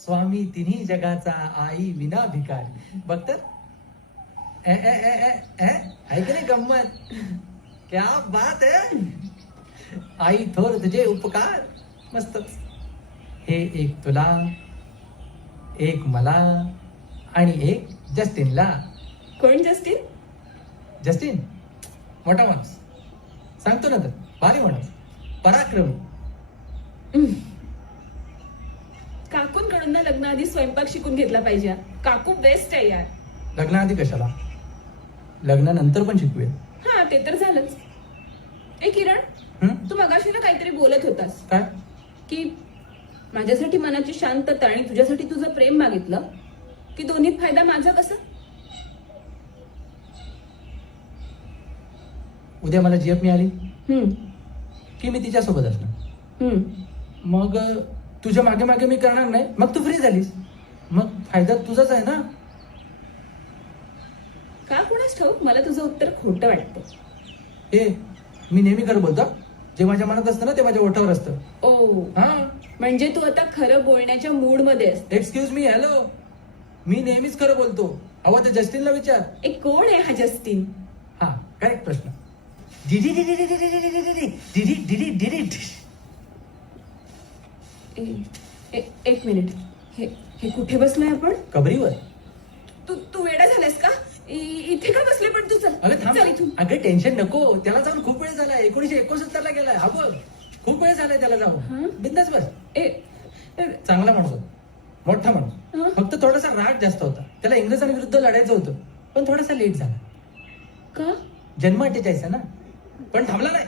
स्वामी तिन्ही जगाचा आई विना भिकारी. बघ तर आहे की नाही गंमत. क्या बात आहे. आई थोर तुझे उपकार. मस्तच. हे एक तुला, एक मला आणि एक जस्टिनला. कोण जस्टिन? जस्टिन मोठा माणूस, सांगतो ना तर, भारी माणूस, पराक्रमी. काकूंकडून ना लग्नाआधी स्वयंपाक शिकून घेतला पाहिजे हा. काकू बेस्ट आहे यार. लग्नाआधी कशाला, लग्नानंतर पण शिकूया. हा ते तर झालंच. ए किरण, तू मगाशी ना काहीतरी बोलत होतास काय? की माझ्यासाठी मनाची शांतता आणि तुझ्यासाठी तुझं प्रेम मागितलं की दोन्हीत फायदा माझा कसा? उद्या मला जीएफ मिळाली हम्म, की मी तिच्यासोबत असणार. हम्म. मग तुझ्या मागे मागे मी करणार नाही, मग तू फ्री झालीस, मग फायदा तुझाच आहे ना. का कोणाच ठाऊक मला तुझं उत्तर खोटं वाटतं. ए मी नेहमी खरं बोलतो. जे माझ्या मनात असतं ना ते माझ्या ओठावर असतं. ओ, हा, म्हणजे तू आता खरं बोलण्याच्या मूड मध्ये आहेस. Excuse me, hello. मी नेहमीच खरं बोलतो. हवं तर जस्टिनला विचार. ए कोण आहे हा जस्टिन? हा, करेक्ट प्रश्न. DD DD DD DD DD DD DD DD DD. एक मिनिट, हे हे कुठे बसलोय आपण? कबरीवर. तू तू वेडा झालास का? इथे का बसले पण तू? चल अगं थांब. चल इथून. अगं टेन्शन नको, त्याला जाऊन खूप वेळ झाला. 1969 ला गेलाय. हा बघ, खूप वेळ झालाय त्याला हा? जाऊन. बिंदास बस. ए, चांगला माणूस होता, मोठा माणूस. हा? फक्त थोडासा राग जास्त होता. त्याला इंग्रजांविरुद्ध लढायचं होतं, पण थोडासा लेट झाला. का? जन्म 48 ना, पण थांबला नाही.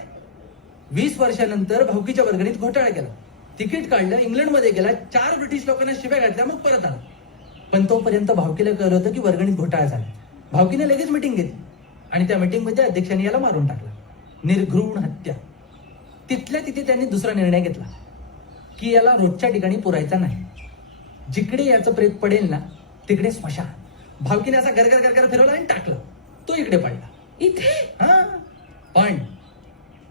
20 वर्षानंतर भाऊकीच्या वर्गणीत घोटाळा केला. तिकीट काढलं, इंग्लंडमध्ये गेला, 4 ब्रिटिश लोकांना शिव्या घातल्या, मग परत आला. पण तोपर्यंत भावकीला कळलं होतं की वर्गणीत घोटाळा झाला. भावकीने लगेच मिटिंग घेतली आणि त्या मिटिंगमध्ये अध्यक्षांनी याला मारून टाकला. निर्घृण हत्या. तिथल्या तिथे त्यांनी दुसरा निर्णय घेतला की याला रोजच्या ठिकाणी पुरायचा नाही. जिकडे याचं प्रेत पडेल ना तिकडे स्मशान. भावकीने असा गरगर गरगर फिरवला आणि टाकलं. तो इकडे पडला. इथे? हा, पण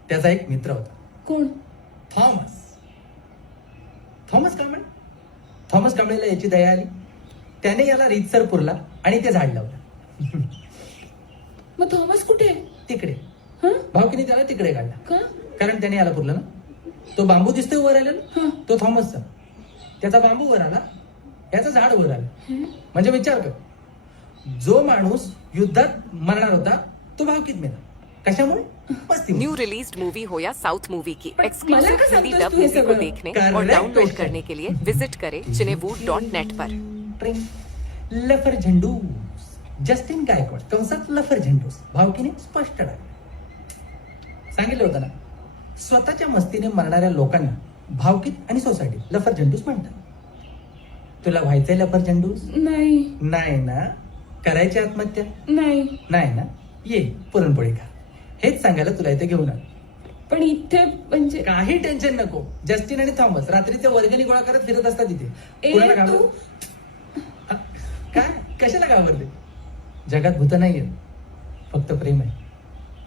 त्याचा एक मित्र होता. कोण? थॉमस. थॉमस कांबळे. थॉमस कांबळेला याची दया आली. त्याने याला रीतसर पुरला आणि ते झाड लावलं. मग थॉमस कुठे आहे? तिकडे. हं? भावकीने त्याला तिकडे काढला, का? कारण त्याने याला पुरलं ना. तो बांबू दिसतोय वर आलेला, हं. तो थॉमसचा. त्याचा बांबू वर आला, याचं झाड वर आलं. हं? म्हणजे विचार कर, जो माणूस युद्धात मरणार होता तो भावकीत मेला. कशामुळे? मस्ती. न्यू रिलीज्ड मूवी हो या साउथ मूवी की पण एक्सक्लूसिव मला का हिंदी सांगतोस डब तू हे मूवी को सगळं? देखने Correct और डाउनलोड question. करने के लिए विजिट करें cinewood.net पर. लफर झेंडूस. जस्टिन गायकवाड कंसात लफर झेंडूस. भावकीने स्पष्ट टाकलं. सांगितलं होतं ना, स्वतःच्या मस्तीने मरणाऱ्या लोकांना भावकीत आणि सोसायटीत लफर झेंडूस म्हणतात. तुला व्हायचंय लफर झेंडूस? नाही, नाही ना. करायची आत्महत्या? नाही. नाही ना. ये पुरणपोळी खा. हेच सांगायला तुला इथे घेऊन आलो. पण इथे म्हणजे काही टेन्शन नको. जस्टिन आणि थॉमस रात्रीचे वर्गणी गोळा करत फिरत असतात इथे. ए, कुणाला तू घाबर- काय? कशाला घाबरते? जगात भूत नाहीये, फक्त प्रेम आहे.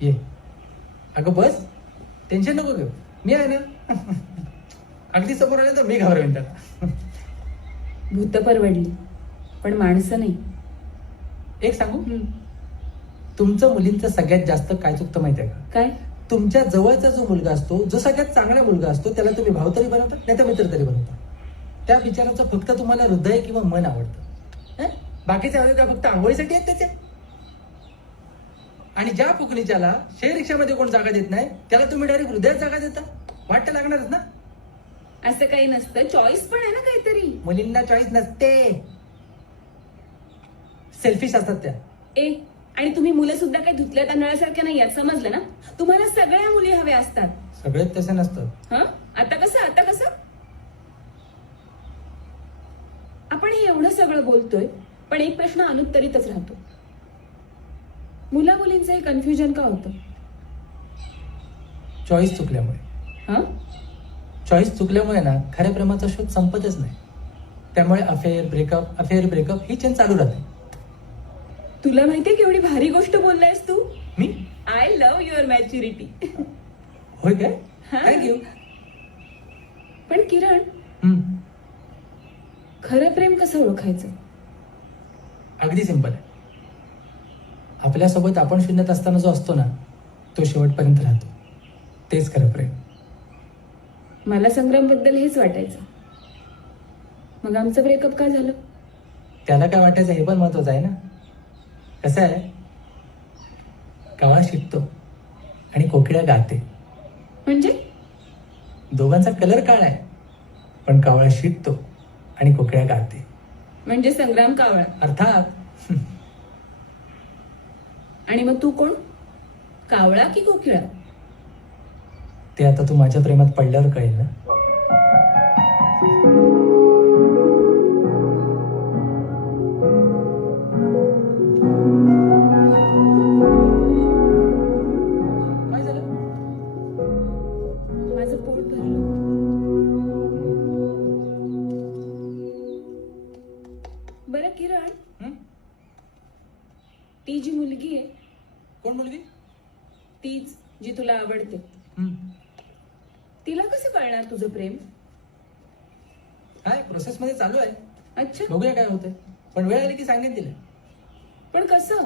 ये. अगं बस, टेन्शन नको घेऊ, मी आहे ना. अगदी समोर आले तर मी घाबरेन त्याला. भूत परवडली पण माणसं नाही. एक सांगू, हं. तुमचं मुलींचं सगळ्यात जास्त काय चुकतं माहितीये का? काय? तुमच्या जवळचा जो मुलगा असतो, जो सगळ्यात चांगला मुलगा असतो, त्याला तुम्ही भाऊ तरी बनवता नाही तर मित्र तरी बनवता. त्या विचाराचं फक्त तुम्हाला हृदय किंवा मन आवडतं. हं? बाकीचे आवडत का फक्त आंघोळीसाठी आहेत त्याचे? आणि ज्या फुकणीच्याला शेअर रिक्षामध्ये कोण जागा देत नाही त्याला तुम्ही डायरेक्ट हृदयात जागा देता. वाटतं लागणारच ना. असं काही नसतं. चॉईस पण आहे ना काहीतरी. मुलींना चॉईस नसते, सेल्फिश असतात त्या. ए, आणि तुम्ही मुलं सुद्धा काही धुतल्या तांदळासारख्या नाही आहेत, समजलं ना? तुम्हाला सगळ्या मुली हव्या असतात. सगळेच तसे नसतं. हं? आता कसं आपण हे एवढं सगळं बोलतोय पण एक प्रश्न अनुत्तरितच राहतो. मुला मुलींचं हे कन्फ्युजन का होतं? चॉईस चुकल्यामुळे. हा? चॉईस चुकल्यामुळे ना खऱ्या प्रेमाचा शोध संपतच नाही. त्यामुळे अफेअर ब्रेकअप ही चेन चालू राहते. तुला माहितीये केवढी भारी गोष्ट बोललायस तू. मी? I love your maturity. होय काय? हा. थँक्यू. पण किरण, खरं प्रेम कसं ओळखायचं? अगदी सिंपल आहे. आपल्यासोबत आपण शून्यात असताना जो असतो ना, तो शेवटपर्यंत राहतो. तेच खरं प्रेम. मला संग्रामबद्दल हेच वाटायचं. मग आमचं ब्रेकअप का झालं? त्याला काय वाटायचं हे पण महत्वाचं आहे ना. कसं आहे, कावळा शिकतो आणि कोकिळा गाते. म्हणजे दोघांचा कलर काळा आहे, पण कावळा शिकतो आणि कोकिळा गाते. म्हणजे संग्राम कावळा अर्थात. आणि मग तू कोण? कावळा की कोकिळा? ते आता तू माझ्या प्रेमात पडल्यावर कळेल ना. काय झालं? माझं पोट भरलं. बरं किरण, हं? ती जी मुलगी आहे, कोण मुलगी? तीच जी तुला आवडते, हं. तिला कसं कळणार तुझं प्रेम? काय प्रोसेस मध्ये चालू आहे. अच्छा, बघूया काय होतंय. पण वेळ आली की सांगेन तिला. पण कसं?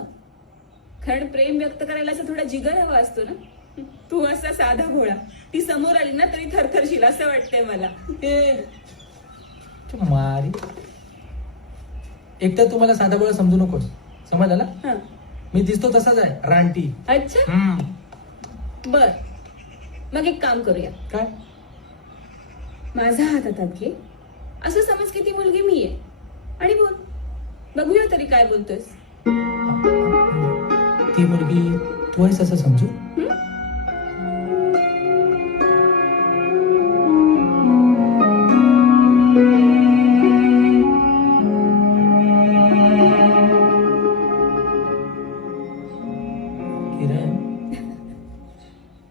कारण प्रेम व्यक्त करायला असा थोडा जिगर हवा असतो ना. तू असा साधा भोळा, ती समोर आली ना तरी थरथरशील असं वाटतंय मला. ए, तू मारी. एकतर तू मला साधा बोळा समजू नकोस, समजलं ना. हा, मी दिसतो तसाच आहे, रानटी. अच्छा, बर. मग एक काम करूया, काय? माझा हात हातात घे, असं समज की ती मुलगी मी आहे, आणि बोल. बघूया तरी काय बोलतोयस. ती मुलगी तू आहेस असं समजू. किरण,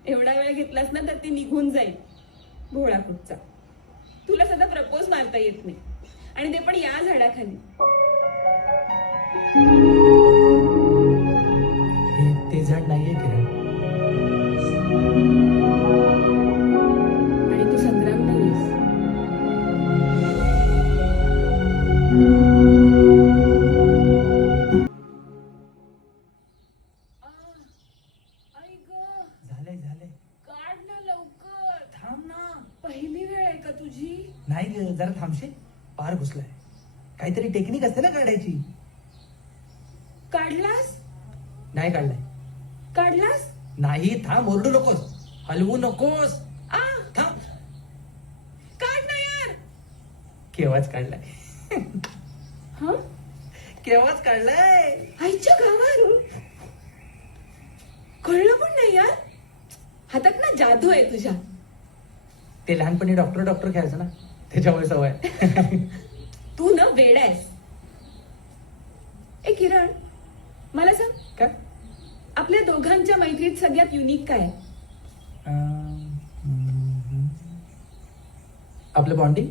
एवढा वेळ घेतलास ना तर ती निघून जाईल. भोळा कुठचा. तुला सध्या प्रपोज मारता येत नाही, आणि ते पण या झाडाखाली. हे ते झाड नाहीये किरण. आणि तू संग्राम नाहीस. झालंय झालंय. काढ ना लवकर. थांब ना. पहिली वेळ आहे का तुझी? नाही ग, जरा थांबशील. पार घुसलाय. काहीतरी टेक्निक असते ना काढायची. काढलास? नाही काढलाय. काढलास? नाही, थांब. ओरडू नकोस, हलवू नकोस. आ, थांब. काढ ना यार. केव्हाच काढलाय. हा, केव्हाच काढलाय. आईच्या गावावर कळलं पण नाही यार. हातात ना जादू आहे तुझ्या. ते लहानपणी डॉक्टर डॉक्टर खेळायचं ना, त्याच्यामुळे सवय. तू ना वेडा आहेस. ए किरण, मला सांग, काय? आपल्या दोघांच्या मैत्रीत सगळ्यात युनिक काय आहे? आपलं बॉन्डिंग.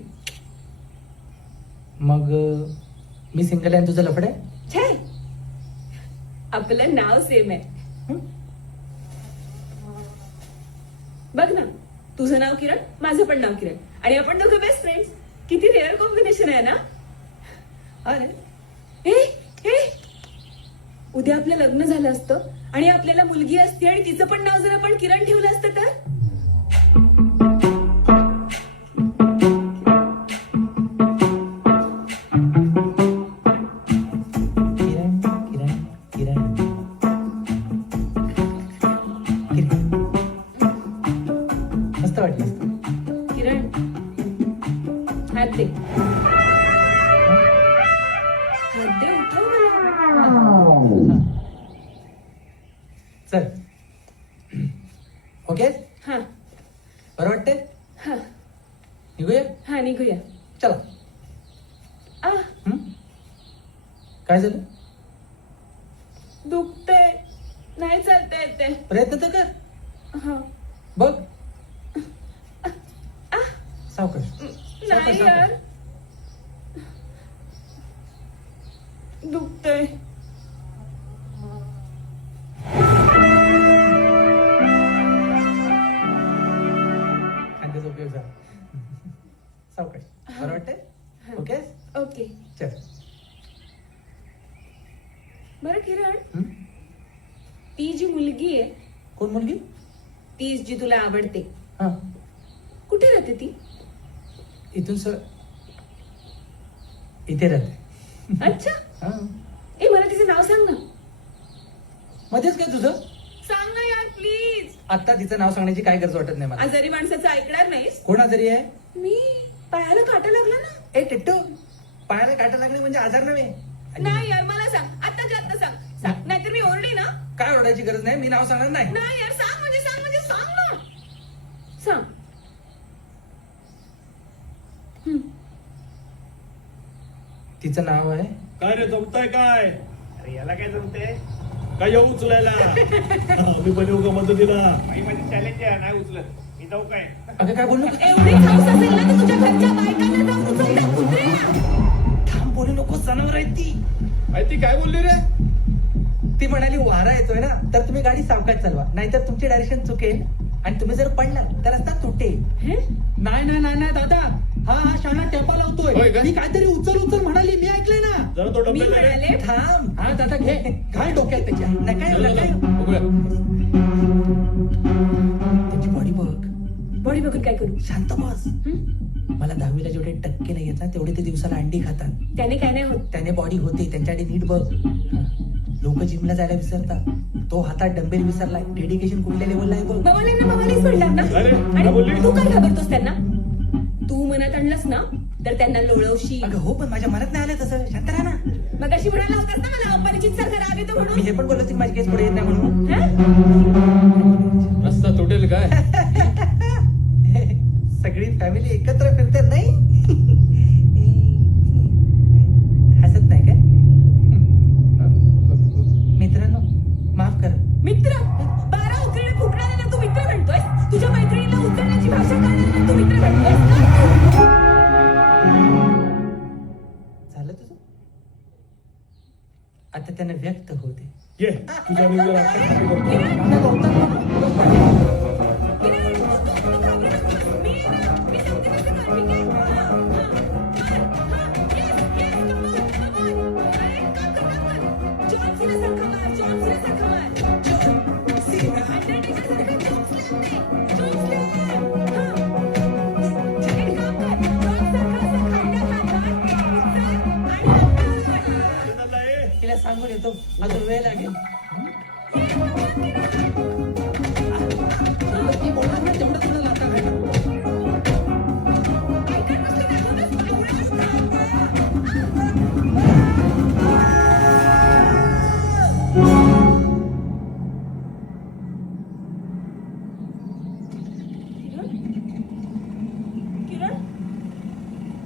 मग मी सिंगल आहे आणि तुझं लफड आहे. छे, आपलं नाव सेम आहे. हं? बघ ना, तुझं नाव किरण, माझं पण नाव किरण, आणि आपण दोघं बेस्ट फ्रेंड्स. किती रेअर कॉम्बिनेशन आहे ना. अरे, ए ए, उद्या आपलं लग्न झालं असतं आणि आपल्याला मुलगी असती आणि तिचं पण नाव जर आपण किरण ठेवलं असतं तर. किरण किरण किरण किरण. मस्त वाटलं असतं. किरण, हात दे. हात दे, उठव मला. चल. ओके, हा बरं वाटतंय. हा निघूया. हा, निघूया. चला. आ, हं? काय झालं? दुखतंय, नाही चालता येते. प्रयत्न तर कर. हा, बघ. सावकाश. नाही यार, दुखतंय. खांद्याचा उपयोग झाला. सावकाश. बरं वाटतंय. ओके. ओके. चल. बरं किरण, हं? ती जी मुलगी आहे, कोण मुलगी? ती जी तुला आवडते, हा, कुठे राहते ती? इथून सर इथे राहते. अच्छा. हा. ए, मला तिचं नाव सांग ना. मध्येच काय तुझं? सांग ना यार प्लीज. आता तिचं नाव सांगण्याची काय गरज वाटत नाही मला. आजारी माणसाचं ऐकणार नाहीस? कोण आजारी आहे? मी. पायाला काटा लागला ना. ए टिट्टू, पायाला काटा लागणे म्हणजे आजार नव्हे. नाही यार, मला सांग, आत्ताच्या आत्ता सांग. नाहीतर मी ओरडे ना. काय ओरडायची गरज नाही, मी नाव सांगणार नाही. नाही यार, सांग म्हणजे सांग ना. सांग. तिचं नाव आहे. काय रे जमतंय काय? अरे याला काय जमते? काय येऊ उचलायला? मी पण येऊ का मदतीला? आई माझी चॅलेंज आहे, नाही उचलत. मी जाऊ काय? अगं काय बोलू नका. एवढी हाऊस असेल ना तर तुझ्या घरच्या बायकांना जाऊन उचल त्या कुत्र्याला. थांब, बोलू नको, जनावर आहे ती. ती काय बोलली रे? ती म्हणाली वारा येतोय ना तर तुम्ही गाडी सावकाश चालवा, नाहीतर तुमची डायरेक्शन चुकेल आणि तुम्ही जर पडला तर रस्ता तुटेल. नाही नाही नाही नाही दादा, हा शाळा टेपा होय लावतोय. का? मी काहीतरी उचल उचल म्हणाली, मी ऐकले ना. जरा तो मी डबल म्हणाले थांब. हा दादा, घे घाल डोक्यात त्याच्या. नका येऊ, नका येऊ. त्याची बॉडी बघ. बॉडी बघून काय करू? शांत बस. मला 10वीला जेवढे टक्के नाही येत ना तेवढे ते दिवसाला अंडी खातात. त्याने काय नाही होत. त्याने बॉडी होते, त्यांच्याकडे नीट बघ. लोक जिमला जायला विसरतात, तो हातात डंबेल विसरलाय. डेडिकेशन कुठल्या लेवलला आहे बघ. मवाल्यांना मवालीच म्हणतात ना. अरे, काय बोलली? आणि तू काय घाबरतोस त्यांना? तू मनात आणलंस ना तर त्यांना लोळवशी. अगं हो, पण माझ्या मनात नाही आलं तसं. शांत राहा ना. मग अशी म्हणायला होतास ना मला अपरिचित सारखं राग येतो मी म्हणून. हे पण बोललो की माझी केस पुढे येत नाही म्हणून. हा? रस्ता तुटेल काय? सगळी फॅमिली एकत्र फिरते नाही. हसत नाही काय? मित्रांनो माफ करा. मित्र? 12 उकरडे फुकणाऱ्यांना तू मित्र म्हणतोय? तुझ्या मैत्रिणीला उकरण्याची भाषा करणाऱ्यांना तू मित्र म्हणतोय? झालं तुझं? आता त्यानं व्यक्त होते. ये तुझ्या मुलीवर आता खात्री करतो. किरण, तू घाबरू नकोस. मी आहे ना, मी सांगते तसं कर, ठीक आहे? Yes, come on. अरे, काम कर. जॉन सीनासारखं मार, जॉन सीनासारखं मार. अंडरटेकर सारखं जोक्स लावून दे. जोक्स लावून दे. एक काम कर, जॉन सारखं असं खंड्यात हात घाल, आणि चला ये. तिला सांगून येतो, अजून वेळ लागेल. ती बोलणार नाही तेवढं तुला लाथा खायला. ऐकत नसलं तर दोनच पावलं. किरण?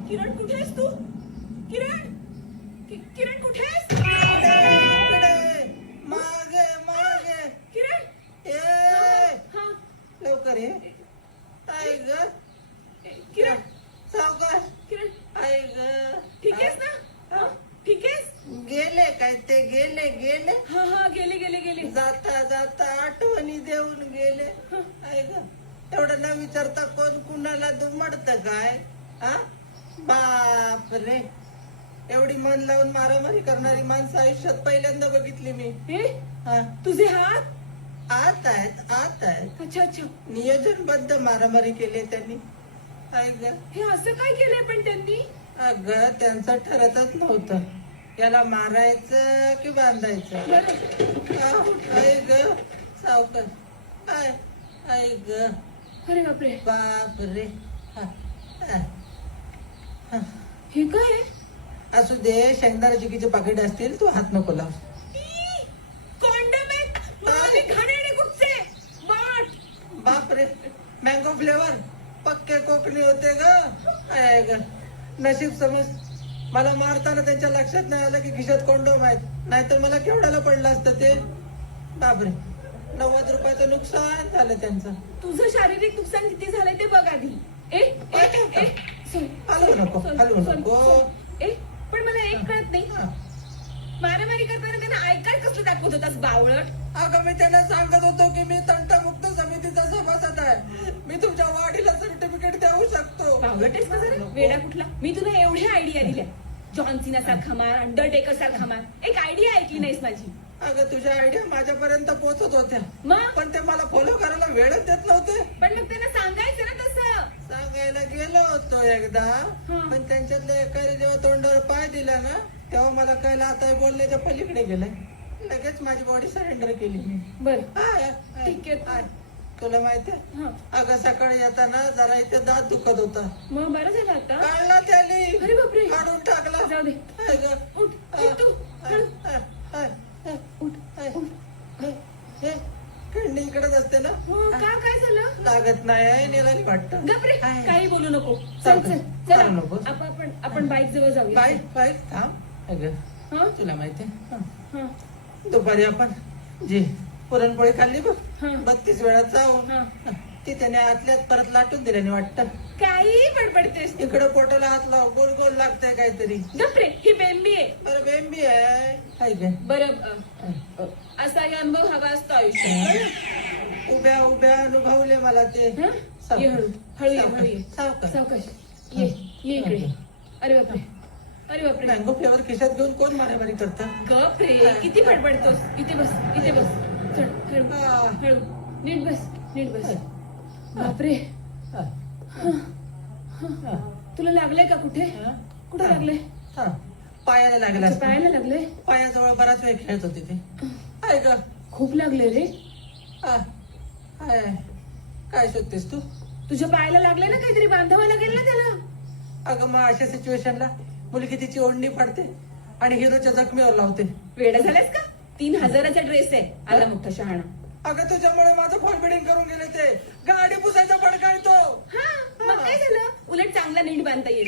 किरण कुठे आहेस तू? किरण? किरण कुठे आहेस? मागे मागे किरण? ए, हा. लवकर ये. आई ग, किरण? सावकाश. किरण? आई ग, ठीक आहेस ना? हा? ठीक आहेस? गेले काय ते? गेले गेले हा हा, गेले गेले गेले. जाता जाता आठवणी देऊन गेले. आई ग, एवढं न विचारता कोण कुणाला दुमडत काय? हा, बाप रे, एवढी मन लावून मारामारी करणारी माणसं आयुष्यात पहिल्यांदा बघितली मी. ए, हा, तुझे हात? आत आहेत, आत आहेत. अच्छा अच्छा. नियोजनबद्ध मारामारी केली त्यांनी. आई ग, हे असं काय केलंय पण त्यांनी? अगं त्यांचं ठरतच नव्हतं याला मारायचं की बांधायचं. बरं. आई ग, सावकर. आय, आई ग, अरे बापरे, बाप रे. हा, हा, हा. हे काय आहे? असू दे, शेंगदाणा चिकीचे पाकिट असतील, तू हात नको लाव. ई, कॉन्डम आहे. मावाले घाणेरडे कुठचे? वाट. बाप रे, मँगो फ्लेवर पक्के कोकणी होते ग. आहे ग, नशीब समज मला मारताना त्यांच्या लक्षात नाही आलं की खिशात कोंडोम आहेत, नाहीतर मला केवढ्याला पडलं असतं ते. बापरे, 90 रुपयाचं नुकसान झालं त्यांचं. तुझं शारीरिक नुकसान किती झालंय ते बघ आधी. ए ए ए sorry, हलवू नको, sorry, हलवू sorry, नको. sorry. ए, पण मला एक कळत नाही, हा. मारामारी करताना त्यांना ऐकाय कसलं दाखवत होतास बावळट? अगं मी त्यांना सांगत होतो की मी तंटमुक्त समितीचा सभासद आहे, मी तुमच्या वाढीला सर्टिफिकेट देऊ शकतो. बावळट आहेस का जरा? वेडा कुठला? मी तुला एवढ्या आयडिया दिल्या, जॉन सीना सारखा मार, अंडरटेकर सारखा मार. एक आयडिया ऐकली नाहीस माझी. अगं तुझ्या आयडिया माझ्यापर्यंत पोहोचत होत्या मग पण ते मला फॉलो करायला वेळच देत नव्हते. पण मग त्यांना सांगायचं ना तसं. सांगायला गेलो होतो एकदा पण त्यांच्यातल्या एकाने जेव्हा तोंडावर पाय दिला ना तेव्हा मला कळलं आता हे बोलण्याच्या पलीकडे गेलंय. लगेच माझी बॉडी सरेंडर केली. बरं हाय, ठीक आहे. हाय. तुला माहितीये हा. अगं सकाळी येताना जरा इथे दात दुखत होता. मग बरं झालं आता. काढला त्याने अरे बापरे. काढून टाकला. जाऊ दे. हाय गं. उठ उठ तू. हळू. हाय, हाय. उठ हाय. उठ. हे किडनी इकडेच असते ना. हो का काय झालं. लागत नाही निराली वाटतं. गपरे हाय. काही बोलू नको. चल चालतंय. चल चला चालू नकोस. आपण बाईक जवळ जाऊया. बाईक थांब. अगं हा तुला माहितीये हा दुपारी आपण जी पुरणपोळी खाल्ली बघ हा. 32 वेळा जाऊन हा. ती त्याने आतल्यात परत लाटून दिल्याने वाटतं. काही बडबडतेस. इकडे पोटाला हात लाव गोल गोल लागतंय काहीतरी. गपरे ही बेंबी आहे. अरे बेंबी आहे काय काय बरं असा अनुभव हवा असतो आयुष्यात. उभ्या उभ्या अनुभवले मला ते. हा? ये हळू हळू ये हळू ये. सावकाश. सावकाश ये ये इकडे. अरे बापरे अरे बापरे. मँगो फ्लेवर खिशात घेऊन कोण मारामारी करतं. गप रे किती बडबडतोस. इथे बस इथे बस. चल हळू हा. हळू नीट बस नीट बस. बापरे हा. हा. तुला लागलंय का कुठे. हा. कुठे लागलंय. हा. पायाला लागला अच्छा, पायाला लागलंय. पायाजवळ बराच वेळ खेळत होते ते. आहे का खूप लागले रे. हा. आहे. काय शोधतेस तू. तुझ्या पायाला लागलंय ना काहीतरी बांधावं लागेल ना त्याला. अगं मग अशा सिच्युएशनला मुलगी तिची ओढणी फाडते आणि हिरोच्या जखमीवर लावते. वेडा झालास का. 3000चा ड्रेस आहे. आला मोठा शहाणा. अगं तुझ्यामुळे माझं फॉल बिडिंग करून गेले ते. गाडी पुसायचा पडका येतो. हा मग काय झालं. उलट चांगला नीट बांधता येईल.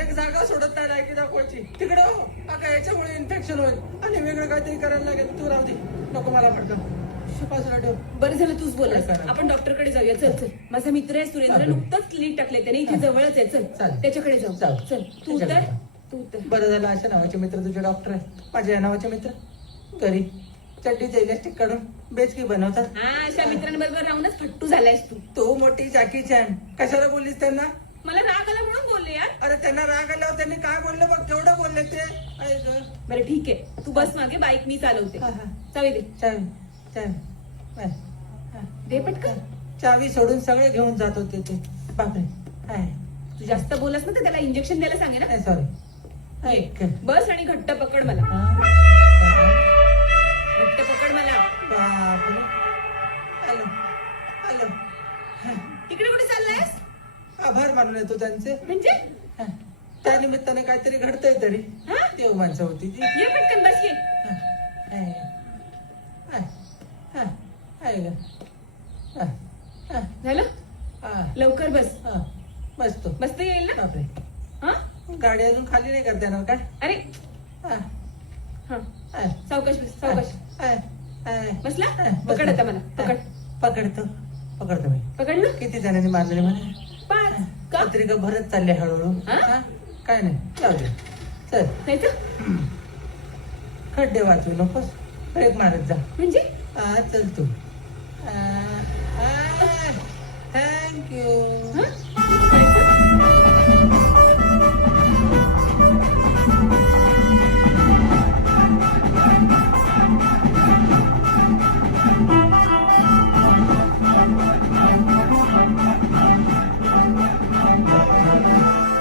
एक जागा सोडत नाही लायकी दाखवायची तिकडं. अगं याच्यामुळे इन्फेक्शन होईल आणि वेगळं काहीतरी करायला लागेल. तू राहू दे नको मला पडकं. बाजूला ठेव. बरं झालं तूच बोललास. काय करा? आपण डॉक्टरकडे जाऊया. चल चल माझा मित्र आहे सुरेंद्र. चालेल. नुकतंच क्लिनिक टाकले त्याने इथे जवळच आहे. चल चालेल. त्याच्याकडे जाऊ. चालेल. चल तू उतर त्याच्याकडे. तू उतर. बरं झालं अशा नावाचे मित्र तुझे डॉक्टर आहे. माझ्या या नावाचे मित्र घरी चड्डीचं इलास्टिक काढून बेचकी बनवतात. हा अशा मित्रांबरोबर राहूनच फट्टू झालायस तू. तू मोठी जॅकी चॅन कशाला बोललीस त्यांना. मला राग आला म्हणून बोलले यार. अरे त्यांना राग आल्यावर त्यांनी काय बोलले बघ केवढं बोलले ते. आई गं. बरं ठीक आहे तू बस मागे. बाईक मी चालवते. हा, हा. चावी दे. चावी चावी हाय. हा. दे पटकन. चावी सोडून सगळे घेऊन जात होते ते. बापरे हाय. तू जास्त बोलस ना तर त्याला इंजेक्शन द्यायला सांगे ना. नाही सॉरी. ऐक. बस आणि घट्ट पकड मला. घट्ट पकड मला. बापरे. Hello hello. इकडे कुठे चाललायस. आभार मानून येतो त्यांचे. म्हणजे हा. त्या निमित्ताने काहीतरी घडतंय तरी. हा? देव माणसं होती ती. ये पटकन बस ये. हाय. हाय. हाय. हाय गं. हा. हा. झालं हा. लवकर बस. हा. बसतो. बसता येईल ना. बापरे. हा गाडी अजून खाली नाही करता येणार काय. अरे हा. हा हाय. सावकाश बस सावकाश. हाय. हाय. बसला हाय. पकड आता मला. हाय. पकड पकडतो मी. पकडलं. किती जणांनी मारलेले म्हणे. 5 का पत्रिका भरत चालले हळूहळू. हा? हा? काय नाही जाऊ दे. चल जायचं खड्डे वाचू नकोस. ब्रेक मारत जा. म्हणजे चल तू. थँक्यू. हा?